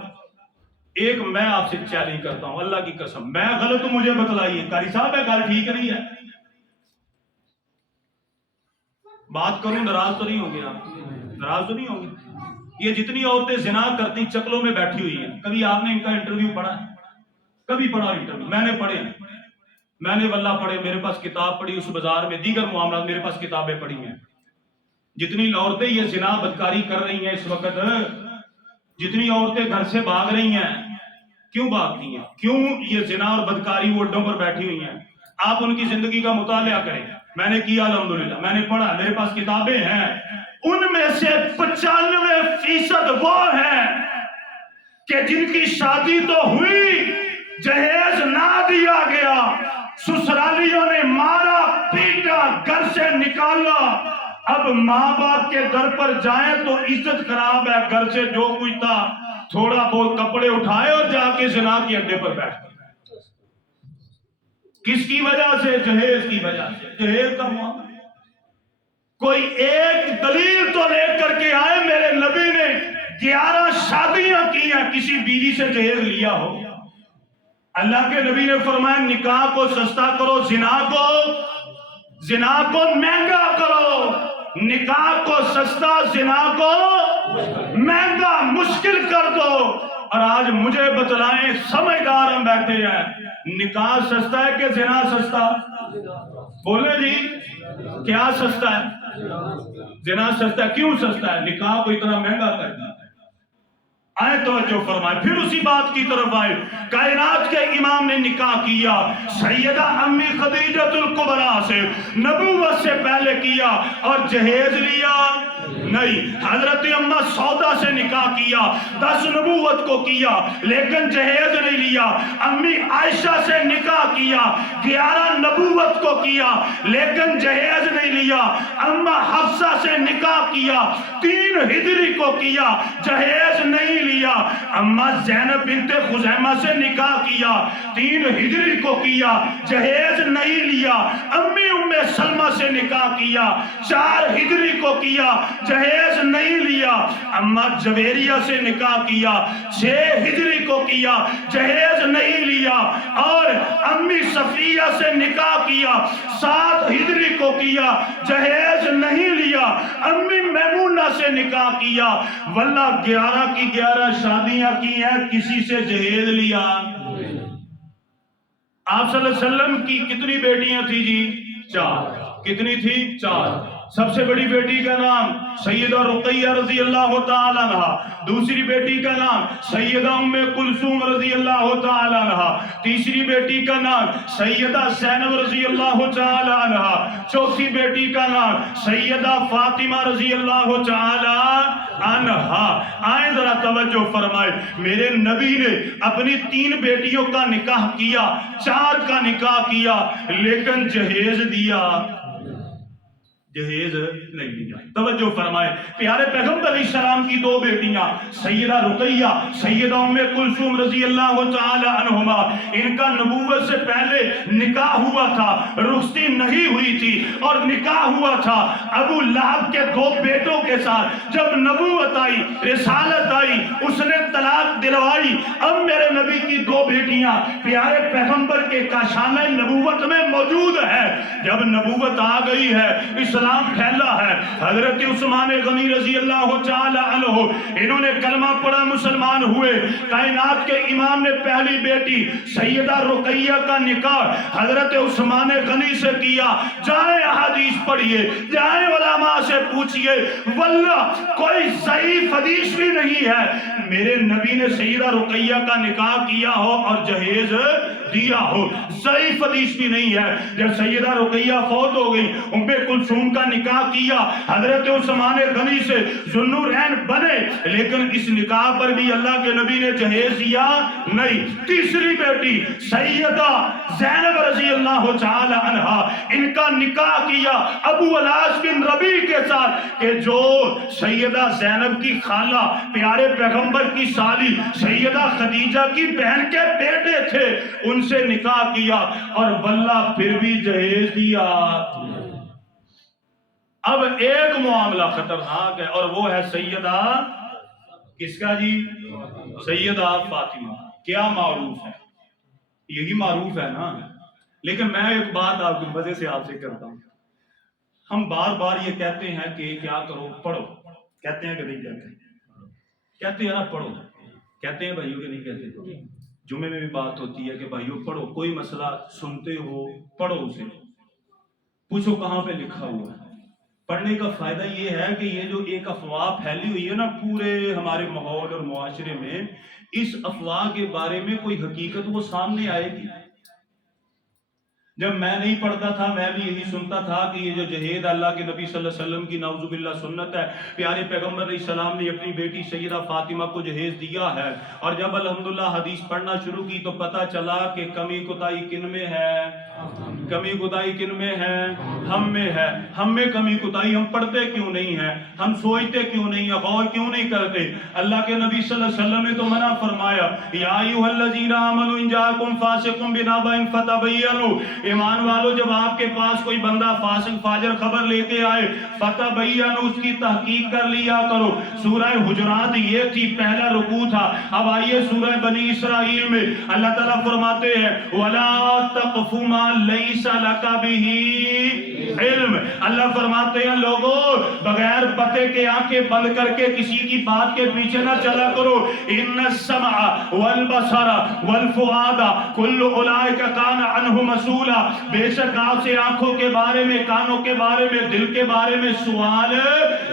ایک میں آپ سے چیلنج کرتا ہوں، اللہ کی قسم، میں غلط ہوں مجھے بتلائیے، قاری صاحب ہے گل ٹھیک نہیں ہے، بات کروں ناراض تو نہیں ہوں گے آپ؟ ناراض تو نہیں ہوں گے؟ یہ جتنی عورتیں زنا کرتی چکلوں میں بیٹھی ہوئی ہیں، کبھی آپ نے ان کا انٹرویو پڑھا ہے؟ کبھی پڑھا انٹرویو؟ میں نے پڑھے، میں نے واللہ پڑھے، میرے پاس کتاب پڑھی، اس بازار میں دیگر معاملات میرے پاس کتابیں پڑھی ہیں۔ جتنی عورتیں یہ زنا بدکاری کر رہی ہیں اس وقت، جتنی عورتیں گھر سے بھاگ رہی ہیں، کیوں بھاگتی ہیں؟ کیوں یہ زنا اور بدکاری وہ اڈوں پر بیٹھی ہوئی ہیں؟ آپ ان کی زندگی کا مطالعہ کریں، میں نے کیا الحمدللہ، میں نے پڑھا، میرے پاس کتابیں ہیں، ان میں سے 95% وہ ہیں کہ جن کی شادی تو ہوئی، جہیز نہ دیا گیا، سسرالیوں نے مارا پیٹا، گھر سے نکالا، اب ماں باپ کے در پر جائیں تو عزت خراب ہے، گھر سے جو کوئی تھا تھوڑا بہت کپڑے اٹھائے اور جا کے زنا کے اڈے پر بیٹھ گئے۔ کس کی وجہ سے؟ جہیز کی وجہ سے، جہیز کا معاملہ۔ کوئی ایک دلیل تو لے کر کے آئے، میرے نبی نے 11 شادیاں کی ہیں، کسی بیوی سے جہیز لیا ہو؟ اللہ کے نبی نے فرمایا نکاح کو سستا کرو، زنا کو مہنگا کرو، نکاح کو سستا، زنا کو مہنگا، مشکل کر دو۔ اور آج مجھے بتلائیں، سمجھدار ہم بیٹھے ہیں، نکاح سستا ہے کہ زنا سستا؟ بولے جی، کیا سستا ہے؟ زنا سستا ہے۔ کیوں سستا ہے؟ نکاح کو اتنا مہنگا کر دیا۔ آئے توجہ فرمائے، پھر اسی بات کی طرف آئے، کائنات کے امام نے نکاح کیا سیدہ امی خدیجہ الکبریٰ سے، نبوت سے پہلے کیا، اور جہیز لیا نہیں۔ حضرت اماں سودا سے نکاح کیا، 10 نبوت کو کیا لیکن جہیز نہیں لیا۔ امی عائشہ سے نکاح کیا، 11 نبوت کو کیا لیکن جہیز نہیں لیا۔ اماں حفصہ سے نکاح کیا، 3 ہجری کو کیا، جہیز نہیں لیا۔ اماں زینب بنت خزیمہ سے نکاح کیا، 3 ہجری کو کیا، جہیز نہیں لیا۔ امی ام سلمہ سے نکاح کیا، 4 ہجری کو کیا، جہیز نہیں لیا۔ اماں جویریہ سے نکاح کیا، 6 ہجری کو کیا، جہیز نہیں لیا۔ اور امی صفیہ سے نکاح کیا، 7 ہجری کو کیا، جہیز نہیں لیا۔ امی میمونہ سے نکاح کیا، واللہ 11 کی 11 شادیاں کی ہیں، کسی سے جہیز لیا؟ آپ صلی اللہ علیہ وسلم کی کتنی بیٹیاں تھی جی؟ 4۔ کتنی تھی؟ 4۔ سب سے بڑی بیٹی کا نام سیدہ رقیہ رضی اللہ تعالی عنہ، دوسری بیٹی کا نام سیدہ ام کلثوم رضی اللہ تعالی عنہ، تیسری بیٹی کا نام سیدہ زینب رضی اللہ تعالی عنہ، چوتھی بیٹی کا نام سیدہ فاطمہ رضی اللہ تعالی عنہ۔ آئیں ذرا توجہ فرمائے، میرے نبی نے اپنی 3 بیٹیوں کا نکاح کیا، 4 کا نکاح کیا لیکن جہیز دیا؟ جہیز نہیں دیا۔ توجہ فرمائے، پیارے پیغمبر علیہ السلام کی 2 بیٹیاں سیدہ رقیہ، سیدہ ام کلثوم رضی اللہ تعالی عنہما، ان کا نبوت سے پہلے نکاح ہوا تھا، رخصتی نہیں ہوئی تھی، اور نکاح ہوا تھا ابو لہب کے 2 بیٹوں کے ساتھ۔ جب نبوت آئی، رسالت آئی، اس نے طلاق دلوائی۔ اب میرے نبی کی 2 بیٹیاں پیارے پیغمبر کے کاشانہ نبوت میں موجود ہے۔ جب نبوت آ گئی ہے، اسلام پھیلا ہے، حضرت عثمان غنی رضی اللہ تعالی عنہ انہوں نے کلمہ پڑھا، مسلمان ہوئے۔ کائنات کے امام نے پہلی بیٹی سیدہ رقیہ کا نکاح حضرت عثمان غنی سے کیا۔ جائیں احادیث پڑھیے، جائیں علماء سے پوچھئے، واللہ کوئی ضعیف حدیث بھی نہیں ہے میرے نبی نے سیدہ رقیہ کا نکاح کیا ہو اور جہیز دیا ہو، ضعیف حدیث بھی نہیں ہے۔ جب سیدہ رقیہ فوت ہو گئی، ام کلثوم کا نکاح کیا حضرت عثمان غنی سے، ذوالنورین بنے، لیکن اس نکاح پر بھی اللہ کے نبی نے جہیز دیا نہیں۔ تیسری بیٹی سیدہ زینب رضی اللہ تعالی عنہ، ان کا نکاح کیا ابو العاص بن ربیع کے ساتھ، کہ جو سیدہ زینب کی خالہ، پیارے پیغمبر کی سالی سیدہ خدیجہ کی بہن کے بیٹے تھے، ان سے نکاح کیا، اور واللہ پھر بھی جہیز دیا۔ اب ایک معاملہ خطرناک ہے، اور وہ ہے سیدہ کس کا جی؟ سیدہ فاطمہ۔ کیا معروف ہے؟ یہی معروف ہے نا۔ لیکن میں ایک بات آپ کی وجہ سے آپ سے کرتا ہوں، ہم بار بار یہ کہتے ہیں کہ کیا کرو، پڑھو، کہتے ہیں کہ نہیں کہتے؟ کہتے ہیں نا پڑھو، کہتے ہیں بھائیوں کہ نہیں کہتے؟ جمعے میں بھی بات ہوتی ہے کہ بھائیوں پڑھو، کوئی مسئلہ سنتے ہو پڑھو، اسے پوچھو کہاں پہ لکھا ہوا ہے۔ پڑھنے کا فائدہ یہ ہے کہ یہ جو ایک افواہ پھیلی ہوئی ہے نا پورے ہمارے ماحول اور معاشرے میں، اس افواہ کے بارے میں کوئی حقیقت وہ سامنے آئے گی۔ جب میں نہیں پڑھتا تھا میں بھی یہی سنتا تھا کہ یہ جو جہیز اللہ کے نبی صلی اللہ علیہ وسلم کی نعوذ باللہ سنت ہے. پیارے پیغمبر علیہ السلام نے اپنی بیٹی سیدہ فاطمہ کو جہیز دیا ہے. اور جب الحمدللہ حدیث پڑھنا شروع کی تو پتہ چلا کہ کمی کوتاہی کن میں ہے؟ کمی کوتاہی کن میں ہے؟ ہم میں ہے. ہم میں کمی کوتاہی. ہم پڑھتے کیوں نہیں ہیں؟ ہم سوچتے کیوں نہیں ہیں؟ غور کیوں نہیں کرتے؟ اللہ کے نبی صلی اللہ علیہ وسلم نے تو منع فرمایا یا ایھا الذین آمنوا ان جاءکم فاسق بنبأ فتبینوا. ایمان والو جب آپ کے پاس کوئی بندہ فاسق فاجر خبر لیتے آئے فتبینوا اس کی تحقیق کر لیا کرو. سورہ حجرات یہ تھی پہلا رکوع تھا. اب آئیے سورہ بنی اسرائیل میں اللہ تعالیٰ فرماتے ہیں وَلَا تَقْفُ مَا لَيْسَ لَكَ بِهِ علم. اللہ فرماتے ہیں لوگوں بغیر پتے کے آنکھیں بند کر کے کسی کی بات کے پیچھے نہ چلا کرو. ان السمع والبصر والفؤاد کل اولئک کان عنہ مسئولا. بے شک آپ سے آنکھوں کے بارے میں کانوں کے بارے میں دل کے بارے میں سوال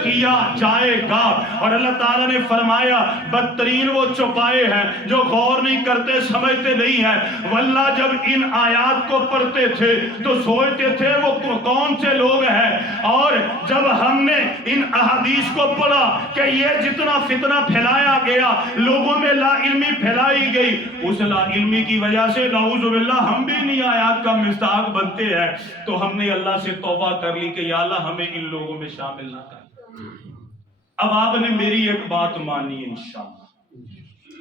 کیا جائے گا. اور اللہ تعالیٰ نے فرمایا بدترین وہ چوپائے ہیں جو غور نہیں کرتے سمجھتے نہیں ہیں. واللہ جب ان آیات کو پڑھتے تھے تو سوچتے تھے وہ کون سے لوگ ہیں. اور جب ہم نے ان احادیث کو پڑھا کہ یہ جتنا فتنہ پھیلایا گیا لوگوں میں لا علمی پھیلائی گئی اس لا علمی کی وجہ سے نعوذ باللہ ہم بھی نہیں آیات کا مصداق بنتے ہیں. تو ہم نے اللہ سے توبہ کر لی کہ یا اللہ ہمیں ان لوگوں میں شامل نہ کر. اب آپ نے میری ایک بات مانی ہے انشاءاللہ.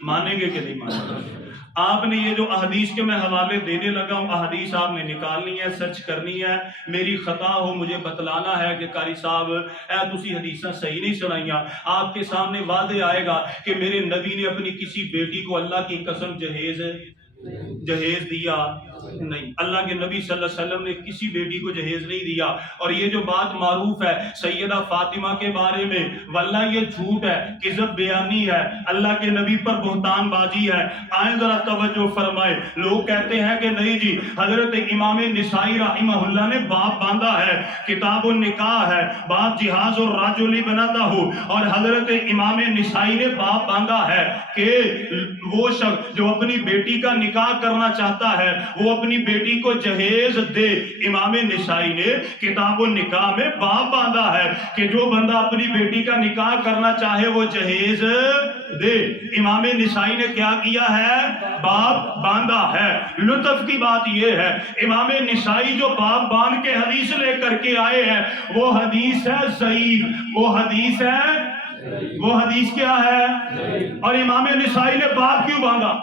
مانیں گے کہ نہیں مانیں گے؟ آپ نے یہ جو احادیث کے میں حوالے دینے لگا ہوں احادیث آپ نے نکالنی ہے سرچ کرنی ہے. میری خطا ہو مجھے بتلانا ہے کہ قاری صاحب اے تسی حدیثاں صحیح نہیں سنائیاں. آپ کے سامنے واضح آئے گا کہ میرے نبی نے اپنی کسی بیٹی کو اللہ کی قسم جہیز دیا نہیں. اللہ کے نبی صلی اللہ علیہ وسلم نے کسی بیٹی کو جہیز نہیں دیا. اور یہ جو بات معروف ہے سیدہ فاطمہ کے بارے میں واللہ یہ جھوٹ ہے کذب بیانی ہے اللہ کے نبی پر بہتان بازی ہے. آئیں ذرا توجہ فرمائے. لوگ کہتے ہیں کہ نہیں جی حضرت امام نسائی رحمہ اللہ نے باب باندھا ہے کتاب النکاح ہے باب جہاز الرجل بناتہ ہو. اور حضرت امام نسائی نے باب باندھا ہے کہ وہ شخص جو اپنی بیٹی کا نکاح کرنا چاہتا ہے وہ اپنی بیٹی کو جہیز دے. امام نسائی نے کتاب النکاح میں باب باندھا ہے کہ جو بندہ اپنی بیٹی کا نکاح کرنا چاہے وہ جہیز دے. امام نسائی نے کیا کیا ہے؟ باب باندھا ہے. لطف کی بات یہ ہے امام نسائی جو باب باندھ کے حدیث لے کر کے آئے ہیں وہ حدیث ہے ضعیف. وہ حدیث کیا ہے؟ اور امام نسائی نے باب کیوں باندھا؟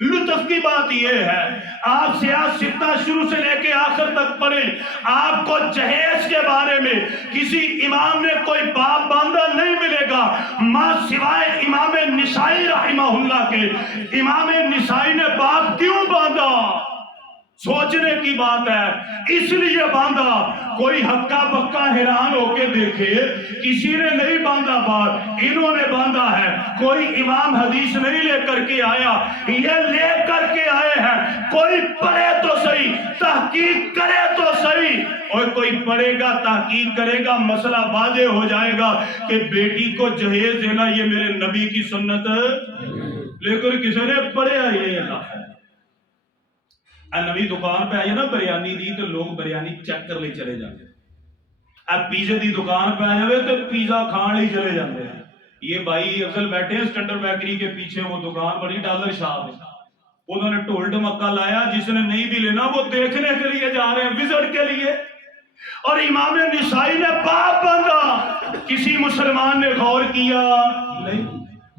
لطف کی بات یہ ہے آپ سیاست ستہ شروع سے لے کے آخر تک پڑھیں آپ کو جہیز کے بارے میں کسی امام نے کوئی باب باندھا نہیں ملے گا ماں سوائے امام نسائی رحمہ اللہ کے. امام نسائی نے باب کیوں باندھا؟ سوچنے کی بات ہے اس لیے باندھا. کوئی ہکا بکا حیران ہو کے دیکھے کسی نے نہیں باندھا بات انہوں نے باندھا ہے. کوئی امام حدیث نہیں لے کر کے آیا یہ لے کر کے آئے ہیں. کوئی پڑھے تو صحیح تحقیق کرے تو صحیح. اور کوئی پڑھے گا تحقیق کرے گا مسئلہ واضح ہو جائے گا کہ بیٹی کو جہیز دینا یہ میرے نبی کی سنت لیکن کسی نے پڑھے یہ اللہ ہے. نبی دکان پہ آئیے نا بریانی دی تو لوگ بریانی چیک کر لے چلے جاتے ہیں. اب پیزے دی دکان پہ آئے ہوئے تو پیزا کھان لے چلے جاتے ہیں. یہ بھائی افضل بیٹھے ہیں اسٹینڈرڈ بیکری کے پیچھے وہ دکان بڑی ڈالر شاپ ہے انہوں نے ٹول ڈمکا لایا جس نے نہیں بھی لینا وہ دیکھنے کے لیے جا رہے ہیں وزٹ کے لیے. اور امام نسائی نے باب باندھا. کسی مسلمان نے غور کیا نہیں.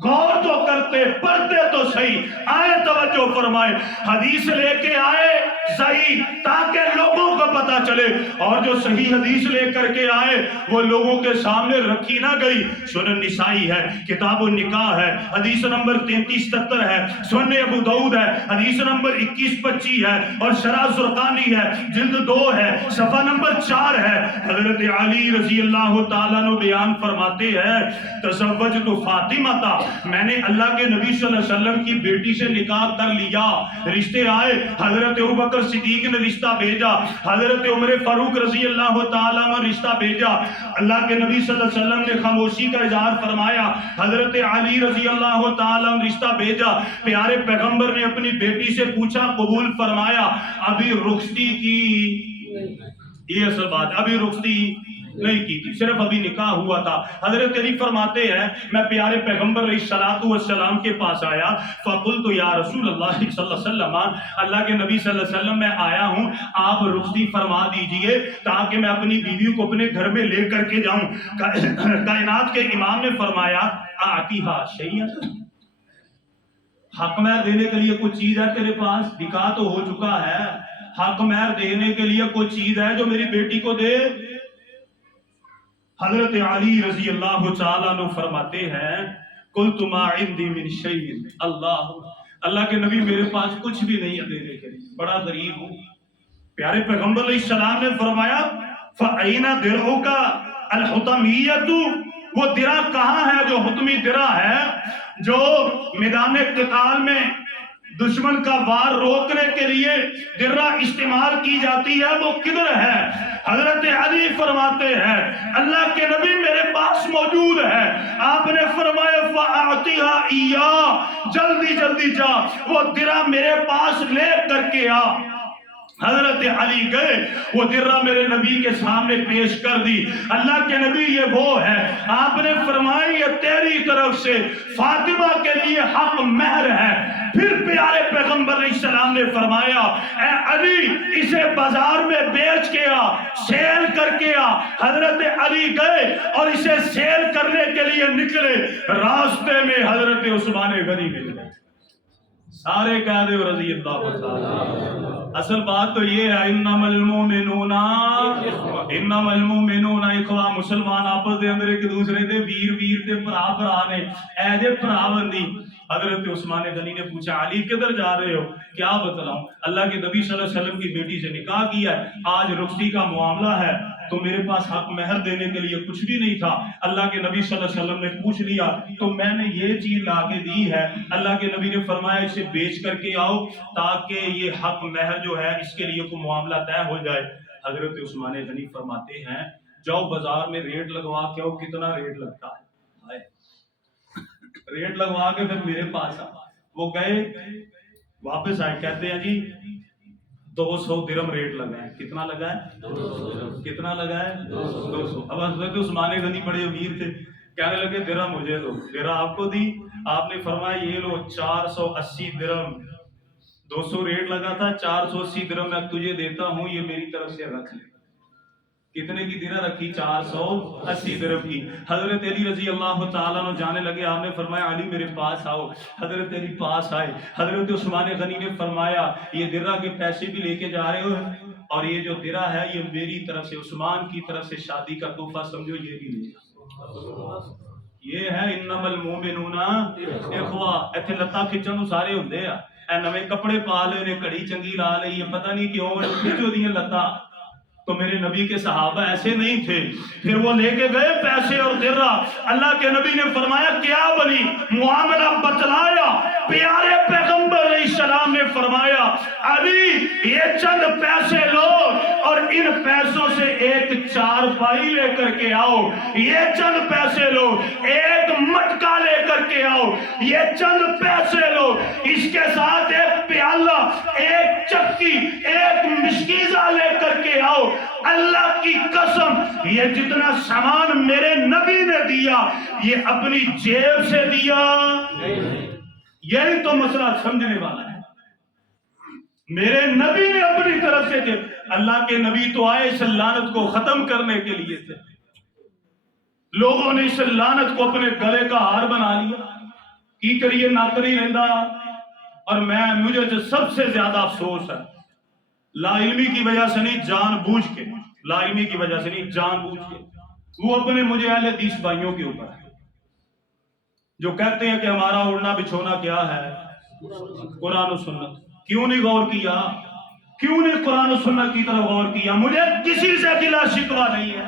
غور تو کرتے پڑھتے تو صحیح. آئے توجہ فرمائے حدیث لے کے آئے صحیح تاکہ لوگوں کو پتا چلے اور جو صحیح حدیث لے کر کے آئے وہ لوگوں کے سامنے رکھی نہ گئی. سنن نسائی ہے کتاب النکاح ہے حدیث نمبر 3370 ہے. سنن ابو داؤد ہے حدیث نمبر 2125 ہے. اور شرح زرقانی ہے جلد 2 ہے صفحہ نمبر 4 ہے. حضرت علی رضی اللہ تعالیٰ عنہ بیان فرماتے ہیں تزوجت فاطمہ میں نے اللہ کے نبی صلی اللہ علیہ وسلم کی بیٹی سے نکاح کر لیا. رشتے آئے, حضرت ابوبکر صدیق نے رشتہ بھیجا, حضرت عمر فاروق رضی اللہ تعالیٰ نے رشتہ بھیجا. اللہ کے نبی صلی اللہ علیہ وسلم نے خاموشی کا اظہار فرمایا. حضرت علی رضی اللہ تعالیٰ نے رشتہ بھیجا. پیارے پیغمبر نے اپنی بیٹی سے پوچھا, قبول فرمایا. ابھی رخصتی کی, یہ اصل بات, ابھی رخصتی نہیں کی تھی, صرف ابھی نکاح ہوا تھا. حضرت علی فرماتے ہیں میں پیارے پیغمبر علیہ الصلوۃ والسلام کے پاس آیا. فقلت یا رسول اللہ صلی اللہ علیہ وسلم, اللہ کے نبی صلی اللہ علیہ وسلم میں آیا ہوں, آپ رخصتی فرما دیجئے تاکہ میں اپنی بیوی کو اپنے گھر میں لے کر کے جاؤں. کائنات کے امام نے فرمایا آتیہا شیئا, حق مہر دینے کے لیے کوئی چیز ہے تیرے پاس؟ نکاح تو ہو چکا ہے, حق مہر دینے کے لیے کوئی چیز ہے جو میری بیٹی کو دے؟ حضرت علی رضی اللہ تعالیٰ عنہ فرماتے ہیں قلت ما عندي من شيء, اللہ کے نبی میرے پاس کچھ بھی نہیں ہے دینے کے لیے, بڑا غریب ہوں. پیارے پیغمبر علیہ السلام نے فرمایا فَأَيْنَ دِرْعُكَ الْحُطَمِيَّةُ, وہ درع کہاں ہے جو حتمی درع ہے جو میدان قتال میں دشمن کا وار روکنے کے لیے درع استعمال کی جاتی ہے, وہ کدھر ہے؟ حضرت علی فرماتے ہیں اللہ کے نبی میرے پاس موجود ہے. آپ نے فرمایا فَأَعْطِهَا إِيَّا, جلدی جلدی جا وہ درع میرے پاس لے کر کے آ. حضرت علی گئے, وہ درع میرے نبی کے سامنے پیش کر دی. اللہ کے نبی یہ وہ ہے, آپ نے فرمایا یہ تیری طرف سے فاطمہ کے لیے حق مہر ہے. پھر پیارے پیغمبر علیہ السلام نے فرمایا اے علی اسے بازار میں بیچ کے آ, سیل کر کے آ. حضرت علی گئے اور اسے سیل کرنے کے لیے نکلے. راستے میں حضرت عثمان غنی مل گئے. سارے کہہ دے رضی اللہ تعالی. اصل بات تو یہ ہے انما المؤمنون اخوہ, مسلمان آپس دے اندر ایک دوسرے دے ویر ویر تے بھرا نے, اے جے بھرا بندی. حضرت عثمان غنی نے پوچھا علی کدھر جا رہے ہو؟ کیا بتلاؤں, اللہ کے نبی صلی اللہ علیہ وسلم کی بیٹی سے نکاح کیا ہے, آج رخصتی کا معاملہ ہے, تو میرے پاس حق مہر دینے کے لیے کچھ بھی نہیں تھا. اللہ کے نبی صلی اللہ علیہ وسلم نے پوچھ لیا تو میں نے یہ چیز لا کے دی ہے. اللہ کے نبی نے فرمایا اسے بیچ کر کے آؤ تاکہ یہ حق مہر جو ہے اس کے لیے کوئی معاملہ طے ہو جائے. حضرت عثمان غنی فرماتے ہیں جاؤ بازار میں ریٹ لگوا کے آؤ. کتنا ریٹ لگتا ہے؟ ریٹ لگوا کے پھر میرے پاس آ. وہ گئے, واپس آئے, کہتے ہیں جی 200 درہم ریٹ لگا ہے. کتنا لگا ہے؟ 200. کتنا لگا ہے؟ 200. اب حضرت عثمان غنی بڑے امیر تھے, کہنے لگے درہم مجھے دو. درہم آپ کو دی. آپ نے فرمایا یہ لو 480 درہم. 200 ریٹ لگا تھا, 480 درہم میں تجھے دیتا ہوں, یہ میری طرف سے رکھ لے. کتنے کی درہم رکھی؟ 480 درہم کی. حضرت علی رضی اللہ تعالیٰ عنہ جانے لگے. آپ نے فرمایا علی میرے پاس آؤ. حضرت علی پاس آئے. حضرت عثمان غنی نے فرمایا یہ درہم کے پیسے بھی لے کے جا رہے ہو, اور یہ جو درہم ہے یہ میری طرف سے, عثمان کی طرف سے شادی کا تحفہ سمجھو, یہ بھی لے جاؤ. یہ ہے انما المؤمنون اخوہ. ایتھے لتا کھچن سارے ہوندے آ, اے نویں کپڑے پا لے نے, گھڑی چنگی لا لئی, پتہ نہیں کیوں کھچو دیاں لتا. تو میرے نبی کے صحابہ ایسے نہیں تھے. پھر وہ لے کے گئے پیسے اور درہم. اللہ کے نبی نے فرمایا کیا بنی معاملہ بتلایا. پیارے پیغمبر علیہ السلام نے فرمایا علی یہ چند پیسے لو اور ان پیسوں سے ایک چارپائی لے کر کے آؤ. یہ چند پیسے لو, ایک مٹکا لے کر کے آؤ. یہ چند پیسے لو, اس کے ساتھ ایک پیالہ, ایک چکی, ایک مشکیزہ لے کر کے آؤ. اللہ کی قسم یہ جتنا سامان میرے نبی نے دیا یہ اپنی جیب سے دیا. یہی تو مسئلہ سمجھنے والا ہے. میرے نبی نے اپنی طرف سے دیا. اللہ کے نبی تو آئے اس لعنت کو ختم کرنے کے لیے تھے. لوگوں نے اس لعنت کو اپنے گلے کا ہار بنا لیا. کی کریے نہ کری رہندا. اور مجھے جو سب سے زیادہ افسوس ہے لا علمی کی وجہ سے نہیں, جان بوجھ کے, لا علمی کی وجہ سے نہیں, جان بوجھ کے وہ اپنے مجھے اہل حدیث بھائیوں کے اوپر جو کہتے ہیں کہ ہمارا اڑنا بچھونا کیا ہے قرآن و سنت. کیوں نہیں غور کیا؟ کیوں نہیں قرآن و سنت کی طرف غور کیا؟ مجھے کسی سے گلہ شکوہ نہیں ہے.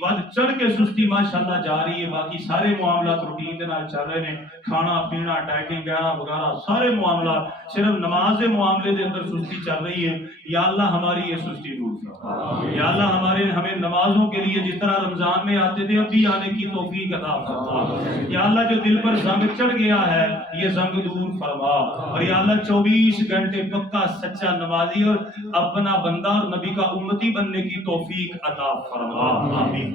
ود چڑھ کے سستی ماشاءاللہ جاری ہے، باقی سارے معاملات روٹین دے نال چل رہے ہیں، کھانا پینا ڈائٹنگ وغیرہ سارے معاملات، صرف نماز دے معاملے دے اندر سستی چل رہی ہے۔ یا اللہ ہماری یہ سستی دور فرما، یا اللہ ہمیں نمازوں کے لیے جس طرح رمضان میں آتے تھے اب بھی آنے کی توفیق عطا فرما۔ یا اللہ جو دل پر زنگ چڑھ گیا ہے یہ زنگ دور فرما، اور یا اللہ 24 گھنٹے پکا سچا نمازی اور اپنا بندہ اور نبی کا امتی بننے کی توفیق عطا فرما، آمین۔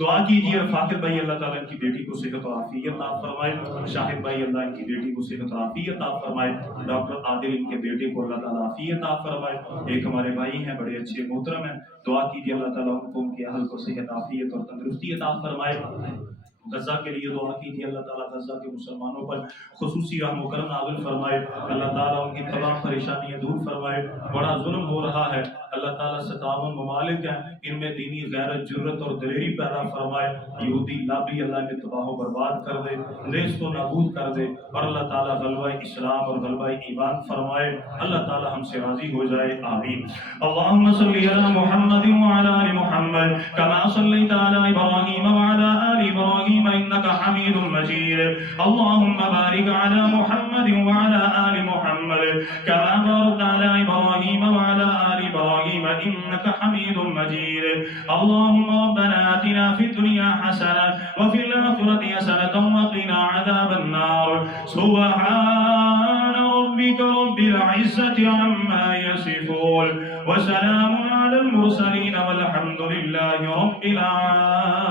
دعا کیجیے فاقر بھائی اللہ تعالیٰ ان کی بیٹی کو صحت و عافیت عطا فرمائے، شاہد بھائی اللہ ان کی بیٹی کو صحت و عافیت عطا فرمائے، ڈاکٹر عادل ان کے بیٹے کو اللہ تعالیٰ عافیت عطا فرمائے۔ ایک ہمارے بھائی ہیں بڑے اچھے محترم ہیں، دعا کیجیے اللہ تعالیٰ ان کو ان کے اہل کو صحت عافیت اور تندرستی عطا فرمائے۔ غزہ کے لیے دعا کیجیے اللہ تعالیٰ غزہ کے مسلمانوں پر خصوصی رحم و کرم نازل فرمائے، اللہ تعالیٰ ان کی تمام پریشانیاں دور فرمائے۔ بڑا ظلم ہو رہا ہے، اللہ تعالیٰ 57 ممالک ہیں، ان میں دینی غیرت جرت اور دلیری پیدا فرمائے، یہودی لابی اللہ میں تباہ و برباد کر دے، نیست و نابود کر دے، اور اللہ تعالیٰ غلبہ اسلام اور غلبہ ایمان فرمائے، اللہ تعالیٰ ہم سے راضی ہو جائے، آمین۔ اللہم صلی علی محمد وعلی آل محمد کما صلیت علی ابراہیم وعلی آل ابراہیم انک حمید مجید، اللہم بارک علی محمد وعلی آل محمد کما بارکت علی ابراہیم وعلی آل ابراہیم انک حمید مجید، اللہم ربنا آتنا فی الدنیا حسنہ وفی الآخرۃ حسنۃ وقنا عذاب النار، سبحان ربک رب العزۃ عما یصفون وسلام علی المرسلین والحمد للہ رب العالمین۔